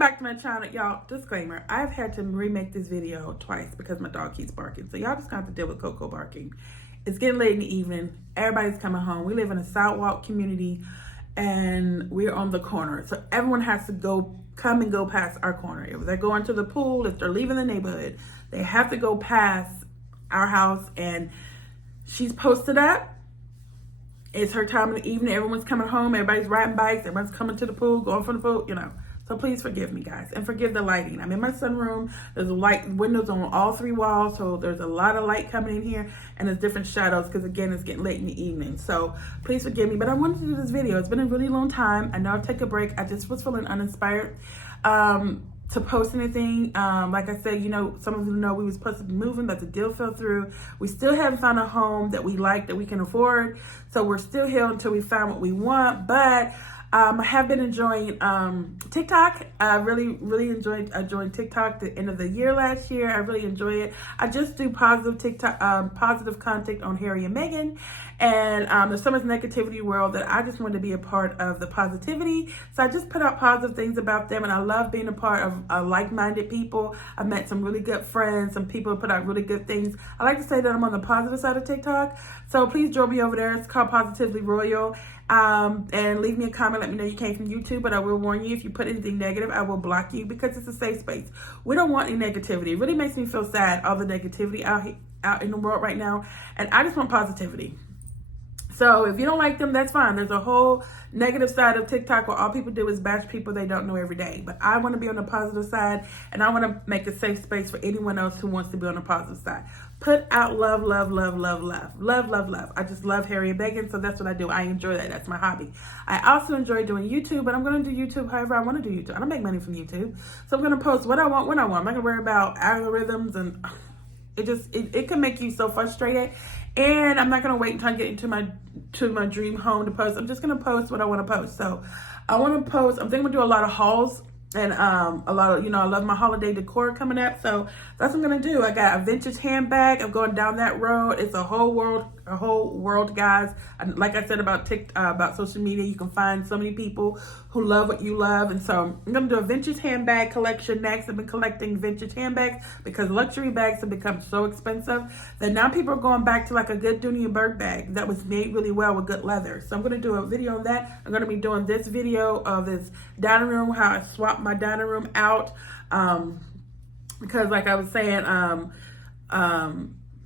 back to my channel, y'all. Disclaimer, I've had to remake this video twice because my dog keeps barking, so y'all just gonna have to deal with Coco barking. It's getting late in the evening, everybody's coming home. We live in a sidewalk community and we're on the corner, so everyone has to come and go past our corner. If they're going to the pool, if they're leaving the neighborhood, they have to go past our house. And she's posted up. It's her time of the evening, everyone's coming home, everybody's riding bikes, everyone's coming to the pool, going from the pool, you know. So please forgive me, guys, and forgive the lighting. I'm in my sunroom. There's a light, windows on all three walls, so there's a lot of light coming in here, and there's different shadows because, again, it's getting late in the evening. So please forgive me, but I wanted to do this video. It's been a really long time. I know I'll take a break. I just was feeling uninspired to post anything. Like I said, you know, some of you know we were supposed to be moving, but the deal fell through. We still haven't found a home that we like, that we can afford. So we're still here until we find what we want. But I have been enjoying TikTok. I really enjoyed TikTok the end of the year last year. I really enjoy it. I just do positive TikTok, positive content on Harry and Meghan. And there's so much negativity world that I just wanted to be a part of the positivity. So I just put out positive things about them, and I love being a part of like-minded people. I've met some really good friends, some people who put out really good things. I like to say that I'm on the positive side of TikTok. So please join me over there. It's called Positively Royal. And leave me a comment. Let me know you came from YouTube, but I will warn you, if you put anything negative, I will block you because it's a safe space. We don't want any negativity. It really makes me feel sad, all the negativity out in the world right now. And I just want positivity. So if you don't like them, that's fine. There's a whole negative side of TikTok where all people do is bash people they don't know every day. But I want to be on the positive side, and I want to make a safe space for anyone else who wants to be on the positive side. Put out love, love, love, love, love, love, love, love. I just love Harry and Meghan, so that's what I do. I enjoy that. That's my hobby. I also enjoy doing YouTube, but I'm going to do YouTube however I want to do YouTube. I don't make money from YouTube. So I'm going to post what I want, when I want. I'm not going to worry about algorithms, and it can make you so frustrated. And I'm not going to wait until I get into my dream home to post. I'm just going to post what I want to post. So I want to post, I'm thinking I'm going to do a lot of hauls. And a lot of, you know, I love my holiday decor coming up. So that's what I'm going to do. I got a vintage handbag. I'm going down that road. It's a whole world, guys. Like I said about about social media, you can find so many people who love what you love. And so I'm going to do a vintage handbag collection next. I've been collecting vintage handbags because luxury bags have become so expensive that now people are going back to like a good Dooney & Burke bag that was made really well with good leather. So I'm going to do a video on that. I'm going to be doing this video of this dining room, how I swapped my dining room out, because like I was saying,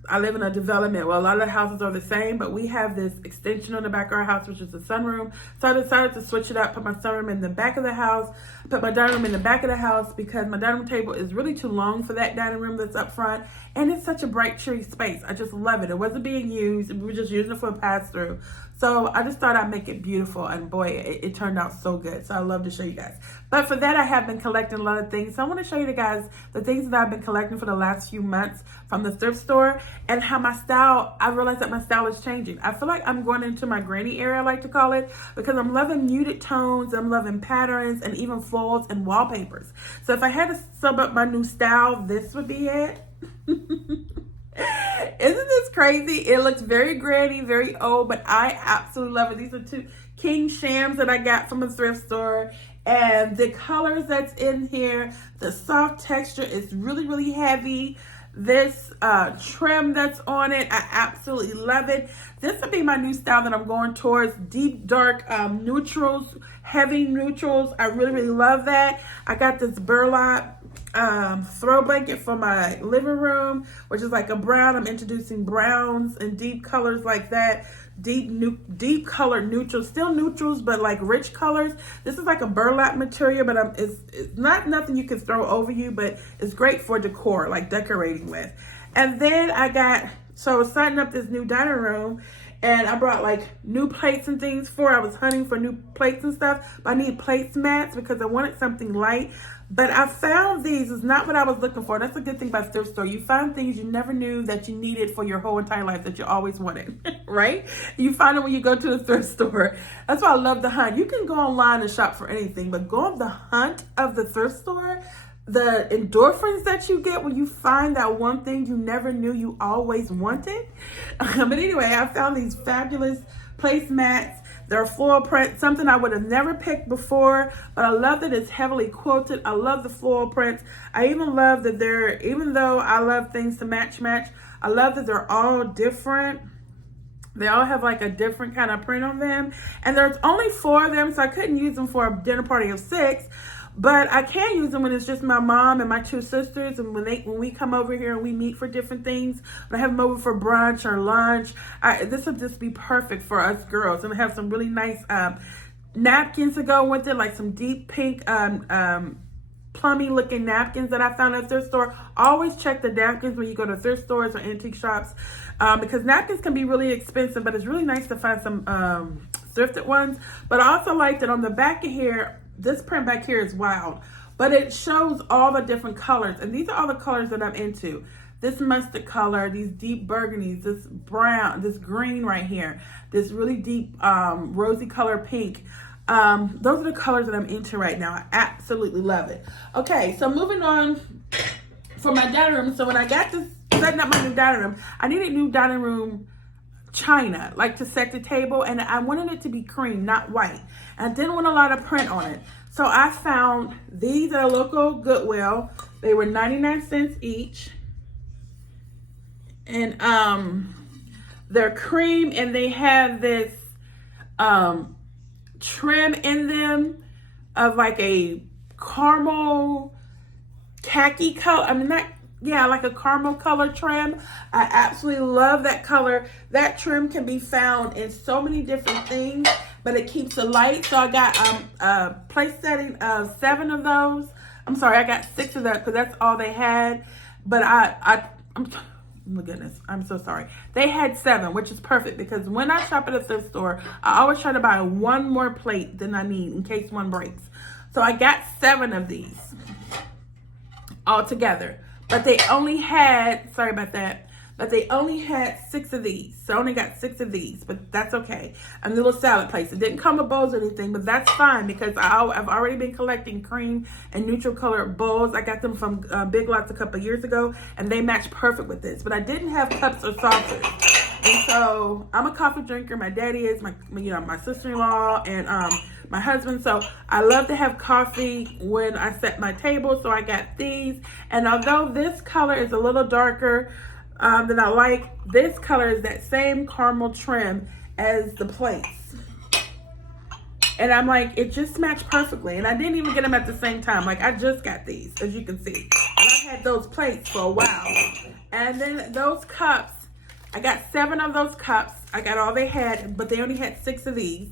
I live in a development. Well, a lot of the houses are the same, but we have this extension on the back of our house, which is the sunroom. So I decided to switch it up, put my sunroom in the back of the house, put my dining room in the back of the house, because my dining room table is really too long for that dining room that's up front. And it's such a bright, cheery space. I just love it. It wasn't being used. We were just using it for a pass-through. So I just thought I'd make it beautiful, and boy, it turned out so good. So I love to show you guys. But for that, I have been collecting a lot of things. So I want to show you guys the things that I've been collecting for the last few months from the thrift store, and how my style, I realized that my style is changing. I feel like I'm going into my granny area, I like to call it, because I'm loving muted tones, I'm loving patterns, and even folds and wallpapers. So if I had to sum up my new style, this would be it. Isn't this crazy? It looks very granny, very old, but I absolutely love it. These are two King Shams that I got from a thrift store, and the colors that's in here, the soft texture is really, really heavy. This trim that's on it, I absolutely love it. This will be my new style that I'm going towards. Deep, dark neutrals, heavy neutrals. I really, really love that. I got this burlap throw blanket for my living room, which is like a brown. I'm introducing browns and deep colors like that. Deep color neutrals, still neutrals, but like rich colors. This is like a burlap material, but it's not nothing you can throw over you, but it's great for decor, like decorating with. And then I was setting up this new dining room, and I brought like new plates and things I was hunting for new plates and stuff. But I need placemats because I wanted something light. But I found these. It's not what I was looking for. That's a good thing about thrift store. You find things you never knew that you needed for your whole entire life that you always wanted, right? You find it when you go to the thrift store. That's why I love the hunt. You can go online and shop for anything, but go on the hunt of the thrift store, the endorphins that you get when you find that one thing you never knew you always wanted. But anyway, I found these fabulous placemats. They're floral print, something I would have never picked before, but I love that it's heavily quilted. I love the floral prints. I even love that they're, even though I love things to match, I love that they're all different. They all have like a different kind of print on them. And there's only 4 of them, so I couldn't use them for a dinner party of 6. But I can use them when it's just my mom and my 2 sisters, and when we come over here and we meet for different things. When I have them over for brunch or lunch, this will just be perfect for us girls. And I have some really nice napkins to go with it, like some deep pink plummy looking napkins that I found at a thrift store. Always check the napkins when you go to thrift stores or antique shops, because napkins can be really expensive, but it's really nice to find some thrifted ones. But I also like that on the back of here, this print back here is wild, but it shows all the different colors, and these are all the colors that I'm into. This mustard color, these deep burgundies, this brown, this green right here, this really deep rosy color pink. Those are the colors that I'm into right now. I absolutely love it. Okay, so moving on for my dining room. So when I got this, setting up my new dining room, I needed new dining room china, like to set the table, and I wanted it to be cream, not white. And I didn't want a lot of print on it. So I found these at a local Goodwill. They were 99 cents each. And they're cream, and they have this trim in them of like a caramel khaki color. I mean, not, yeah, like a caramel color trim. I absolutely love that color. That trim can be found in so many different things, but it keeps it light. So I got a place setting of 7 of those. I'm sorry, I got 6 of that because that's all they had. But oh my goodness, I'm so sorry. They had 7, which is perfect because when I shop at a thrift store, I always try to buy 1 more plate than I need in case one breaks. So I got 7 of these all together. But they only had, sorry about that, but they only had 6 of these. So I only got 6 of these, but that's okay. And the little salad plates. It didn't come with bowls or anything, but that's fine because I've already been collecting cream and neutral colored bowls. I got them from Big Lots a couple years ago, and they match perfect with this. But I didn't have cups or saucers. And so I'm a coffee drinker. My daddy is, my sister-in-law and my husband. So I love to have coffee when I set my table. So I got these. And although this color is a little darker than I like, this color is that same caramel trim as the plates. And I'm like, it just matched perfectly. And I didn't even get them at the same time. Like, I just got these, as you can see. And I've had those plates for a while. And then those cups, I got 7 of those cups. I got all they had, but they only had 6 of these.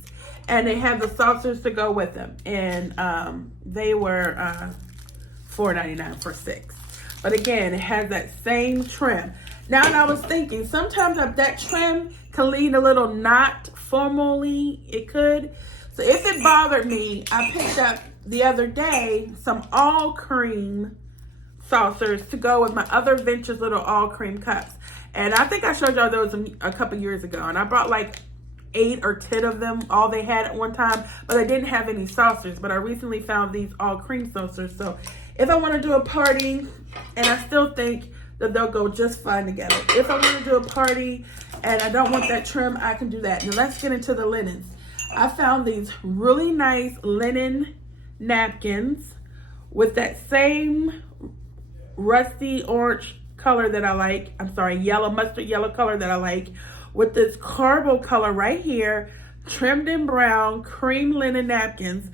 And they had the saucers to go with them. And they were $4.99 for 6. But again, it has that same trim. Now, and I was thinking, sometimes that trim can lead a little not formally. It could. So if it bothered me, I picked up the other day some all cream saucers to go with my other Ventures little all cream cups. And I think I showed y'all those a couple years ago. And I brought like 8 or 10 of them, all they had at one time. But I didn't have any saucers. But I recently found these all cream saucers. So if I want to do a party, and I still think that they'll go just fine together. If I want to do a party and I don't want that trim, I can do that. Now let's get into the linens. I found these really nice linen napkins with that same rusty orange color that I like. I'm sorry, mustard yellow color that I like, with this caramel color right here, trimmed in brown, cream linen napkins.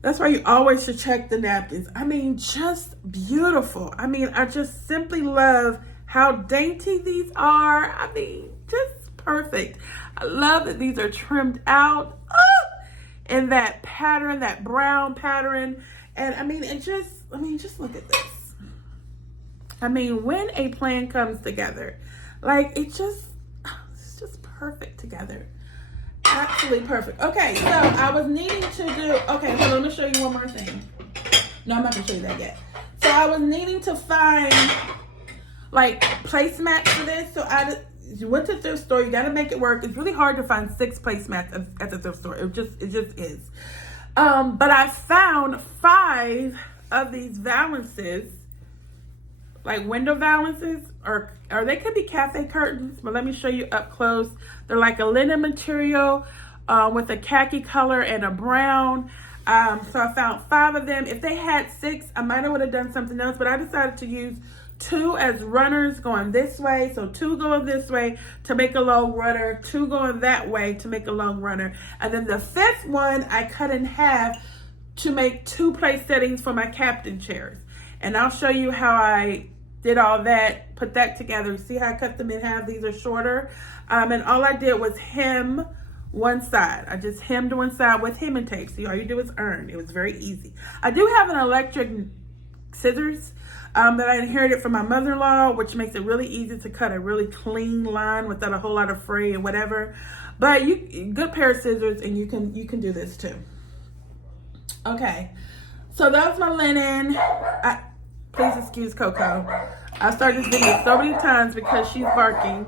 That's why you always should check the napkins. I mean, just beautiful. I mean, I just simply love how dainty these are. I mean, just perfect. I love that these are trimmed out in that pattern, that brown pattern. And I mean, just look at this. I mean, when a plan comes together, like it's just perfect together. Absolutely perfect. Okay, so I was needing to do, okay, so let me show you one more thing. No, I'm not gonna show you that yet. So I was needing to find like placemats for this. So you went to the thrift store, you gotta make it work. It's really hard to find 6 placemats at the thrift store. It just is. But I found 5 of these valances, like window valances, or they could be cafe curtains, but let me show you up close. They're like a linen material with a khaki color and a brown. So I found 5 of them. If they had 6, I might have would have done something else, but I decided to use 2 as runners going this way. So 2 going this way to make a long runner, 2 going that way to make a long runner. And then the 5th one I cut in half to make 2 place settings for my captain chairs. And I'll show you how I did all that, put that together. See how I cut them in half? These are shorter. And all I did was hem one side. I just hemmed one side with hemming tape. See, all you do is earn. It was very easy. I do have an electric scissors that I inherited from my mother-in-law, which makes it really easy to cut a really clean line without a whole lot of fray and whatever. But good pair of scissors, and you can do this too. Okay, so that's my linen. Please excuse Coco. I started this video so many times because she's barking.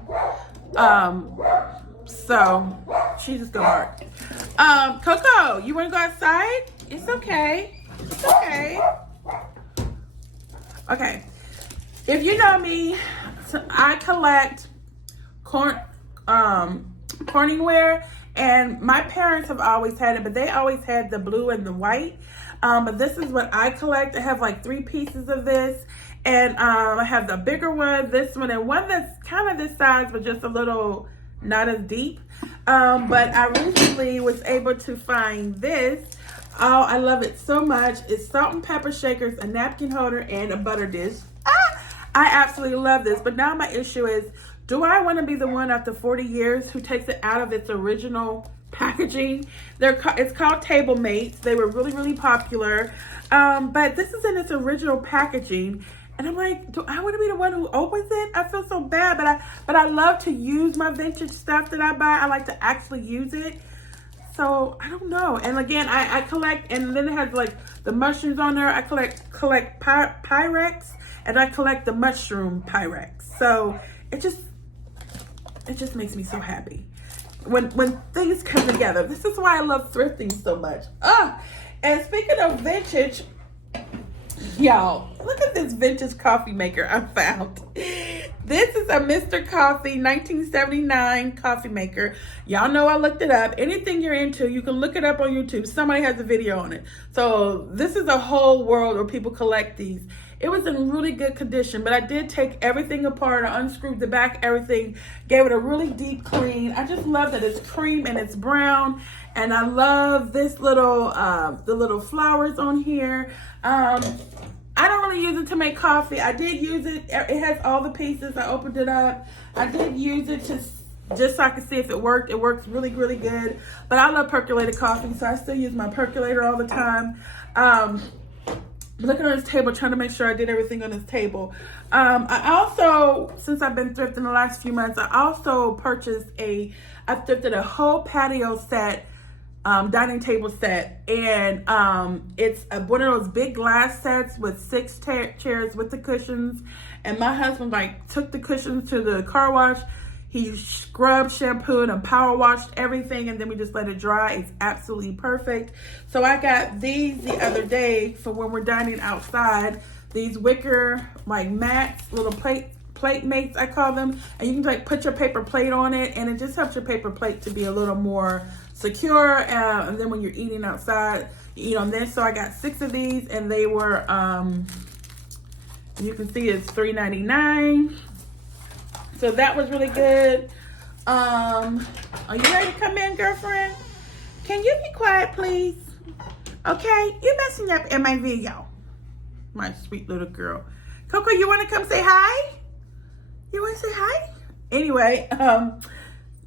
So she just gonna bark. Coco, you wanna go outside? It's okay. It's okay. Okay. If you know me, so I collect Corningware, and my parents have always had it, but they always had the blue and the white. But this is what I collect. I have like 3 pieces of this, and I have the bigger one, this one, and one that's kind of this size, but just a little not as deep. But I recently was able to find this. Oh, I love it so much. It's salt and pepper shakers, a napkin holder, and a butter dish. I absolutely love this. But now my issue is, do I want to be the one after 40 years who takes it out of its original packaging? It's called Table Mates. They were really, really popular. But this is in its original packaging. And I'm like, do I want to be the one who opens it? I feel so bad, but I love to use my vintage stuff that I buy. I like to actually use it. So I don't know. And again, I collect, and then it has like the mushrooms on there. I collect Pyrex, and I collect the mushroom Pyrex. So it just makes me so happy when things come together. This is why I love thrifting so much. And speaking of vintage, y'all, look at this vintage coffee maker I found. This is a Mr. Coffee 1979 coffee maker. Y'all know I looked it up. Anything you're into, you can look it up on YouTube. Somebody has a video on it. So this is a whole world where people collect these. It was in really good condition, but I did take everything apart. I unscrewed the back, everything, gave it a really deep clean. I just love that it's cream and it's brown. And I love this little, the little flowers on here. I don't really use it to make coffee. I did use it. It has all the pieces. I opened it up. I did use it just so I could see if it worked. It works really, really good. But I love percolated coffee, so I still use my percolator all the time. Looking on this table, trying to make sure I did everything on this table. I also, since I've been thrifting the last few months, I also purchased I thrifted a whole patio set, dining table set, and it's one of those big glass sets with 6 chairs with the cushions. And my husband took the cushions to the car wash. He scrubbed, shampooed, and power washed everything, and then we just let it dry. It's absolutely perfect. So I got these the other day for when we're dining outside. These wicker mats, little plate mates, I call them. And you can put your paper plate on it, and it just helps your paper plate to be a little more secure. And then when you're eating outside, you eat on this. So I got 6 of these, and they were, you can see it's $3.99. So that was really good. Are you ready to come in, girlfriend? Can you be quiet, please? Okay, you're messing up in my video. My sweet little girl. Coco, you want to come say hi? You want to say hi? Anyway,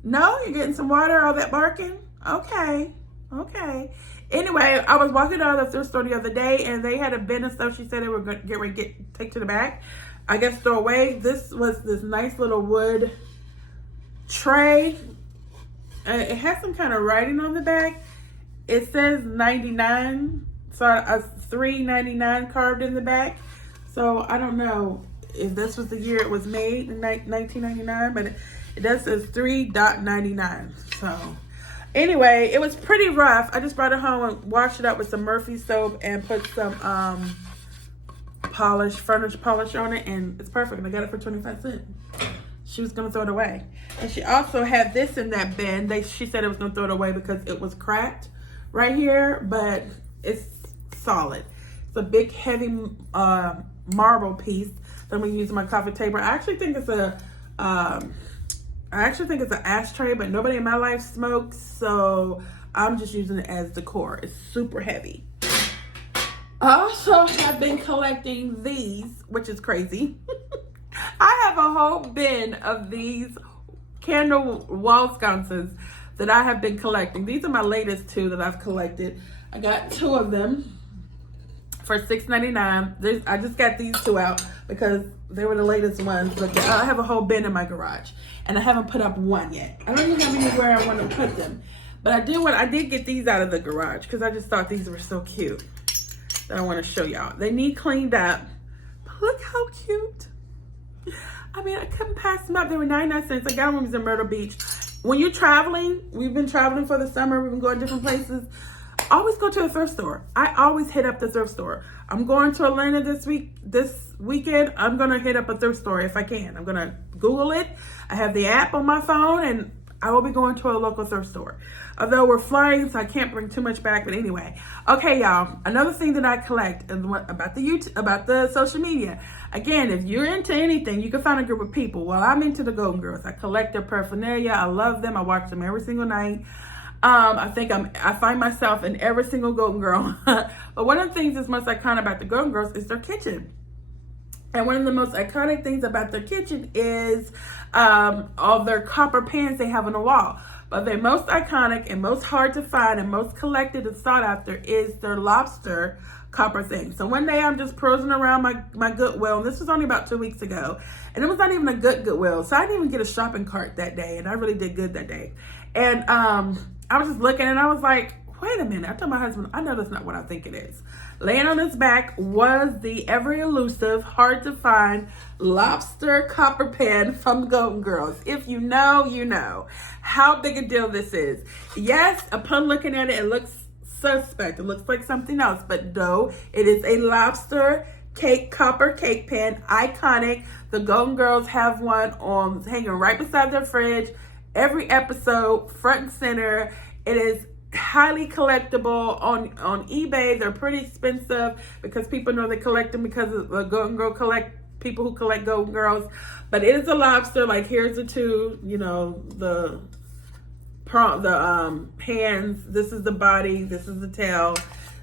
no, you're getting some water, all that barking? Okay. Anyway, I was walking out of the thrift store the other day, and they had a bin of stuff she said they were going to take to the back. I guess throw away. This was this nice little wood tray. It has some kind of writing on the back. It says 99, so a $3.99 carved in the back. So I don't know if this was the year it was made, in 1999, but it does says $3.99. So anyway, it was pretty rough. I just brought it home and washed it up with some Murphy soap and put some furnish polish on it, and it's perfect. And I got it for 25 cents. she was going to throw it away. And she also had this in that bin. She said it was going to throw it away because it was cracked right here, but it's solid. It's a big, heavy marble piece that I'm going to use on my coffee table. I actually think it's an ashtray, but nobody in my life smokes, so I'm just using it as decor. It's super heavy. I also have been collecting these, which is crazy. I have a whole bin of these candle wall sconces that I have been collecting. These are my latest two that I've collected. I got two of them for $6.99. I just got these two out because they were the latest ones. But I have a whole bin in my garage, and I haven't put up one yet. I don't even have anywhere I want to put them. But I did get these out of the garage because I just thought these were so cute that I want to show y'all. They need cleaned up. But look how cute. I mean, I couldn't pass them up. They were 99 cents. I got them in Myrtle Beach. When you're traveling, we've been traveling for the summer. We've been going different places. Always go to a thrift store. I always hit up the thrift store. I'm going to Atlanta this weekend. I'm going to hit up a thrift store if I can. I'm going to Google it. I have the app on my phone, and I will be going to a local thrift store. Although we're flying, so I can't bring too much back. But anyway, okay, y'all. Another thing that I collect about the social media. Again, if you're into anything, you can find a group of people. Well, I'm into the Golden Girls. I collect their paraphernalia. I love them. I watch them every single night. I find myself in every single Golden Girl. But one of the things that's most iconic about the Golden Girls is their kitchen. And one of the most iconic things about their kitchen is all their copper pans they have on the wall. But the most iconic and most hard to find and most collected and sought after is their lobster copper thing. So one day I'm just cruising around my Goodwill, and this was only about 2 weeks ago, and it was not even a good Goodwill, so I didn't even get a shopping cart that day, and I really did good that day. And I was just looking, and I was like, wait a minute. I told my husband, I know that's not what I think it is. Laying on his back was the ever elusive, hard to find lobster copper pan from Golden Girls. If you know, you know how big a deal this is. Yes, upon looking at it, it looks suspect. It looks like something else, but no, it is a lobster copper cake pan, iconic. The Golden Girls have one hanging right beside their fridge. Every episode, front and center. It is highly collectible on eBay. They're pretty expensive because people know they collect them because of the Golden Girl people who collect Golden Girls. But it is a lobster. Like, here's the two, the hands. This is the body. This is the tail.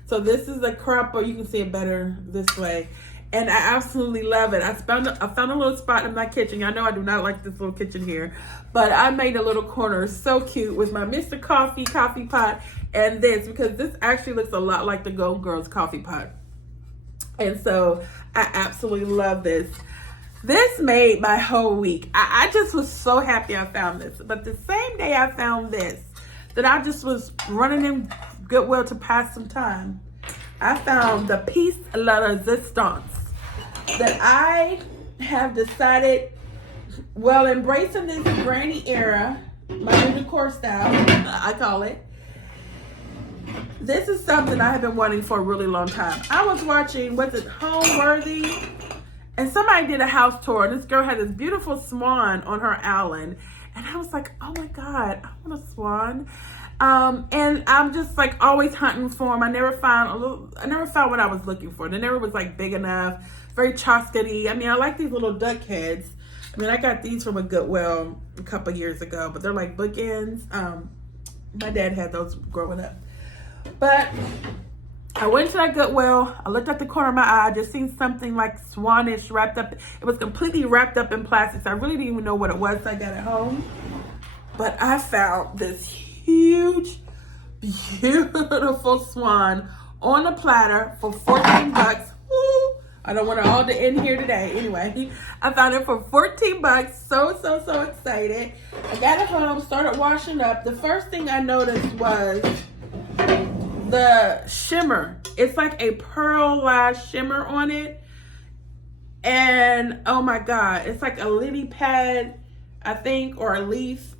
So this is a crumple. You can see it better this way. And I absolutely love it. I found a little spot in my kitchen. I know I do not like this little kitchen here, but I made a little corner so cute with my Mr. Coffee pot and this, because this actually looks a lot like the Golden Girls coffee pot. And so I absolutely love this. This made my whole week. I just was so happy I found this. But the same day I found this, that I just was running in Goodwill to pass some time, I found the piece de resistance that I have decided, well, embracing this granny era, my new decor style, I call it. This is something I have been wanting for a really long time. I was watching, was it Homeworthy? And somebody did a house tour, and this girl had this beautiful swan on her island. And I was like, oh my God, I want a swan. And I'm just like always hunting for them. I never found what I was looking for. They never was like big enough, very chocolatey. I mean, I like these little duck heads. I mean, I got these from a Goodwill a couple years ago, but they're like bookends. My dad had those growing up. But I went to that Goodwill. I looked at the corner of my eye. I just seen something like swanish wrapped up. It was completely wrapped up in plastic. So I really didn't even know what it was. So I got it home. But I found this huge, beautiful swan on a platter for 14 bucks. Woo! I don't want it all to end here today. Anyway, I found it for 14 bucks. So excited. I got it home, started washing up. The first thing I noticed was the shimmer. It's like a pearlized shimmer on it. And oh my God, it's like a lily pad, I think, or a leaf.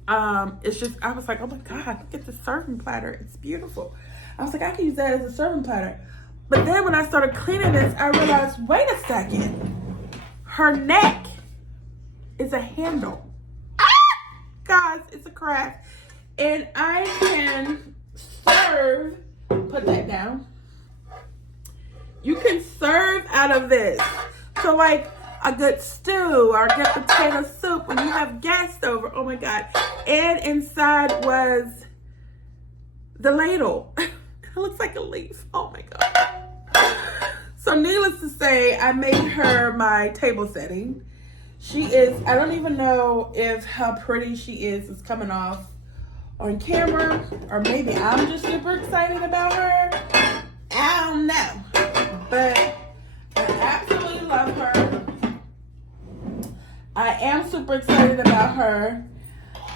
It's just, I was like, oh my God, look at the serving platter. It's beautiful. I was like, I can use that as a serving platter. But then when I started cleaning this, I realized, wait a second. Her neck is a handle. Guys, it's a craft. And I can serve, put that down. You can serve out of this. So like a good stew or a good potato soup when you have guests over. Oh my God. And inside was the ladle. It looks like a leaf. Oh my God. So needless to say, I made her my table setting. She is, I don't even know if how pretty she is coming off on camera, or maybe I'm just super excited about her. I don't know. But I absolutely love her. I am super excited about her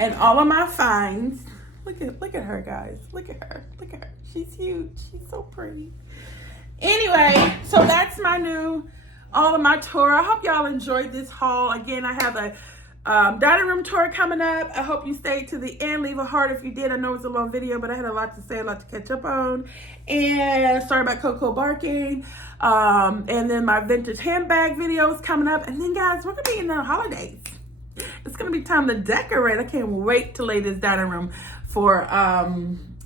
and all of my finds. Look at her, guys. Look at her. Look at her. She's huge. She's so pretty. Anyway, so that's my new, all of my tour. I hope y'all enjoyed this haul. Again, I have a dining room tour coming up. I hope you stayed to the end. Leave a heart if you did. I know it was a long video, but I had a lot to say, a lot to catch up on. And sorry about Coco barking. And then my vintage handbag video is coming up. And then, guys, we're going to be in the holidays. It's going to be time to decorate. I can't wait to lay this dining room for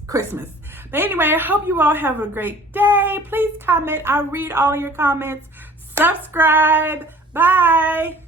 Christmas. But anyway, I hope you all have a great day. Please comment. I read all of your comments. Subscribe. Bye.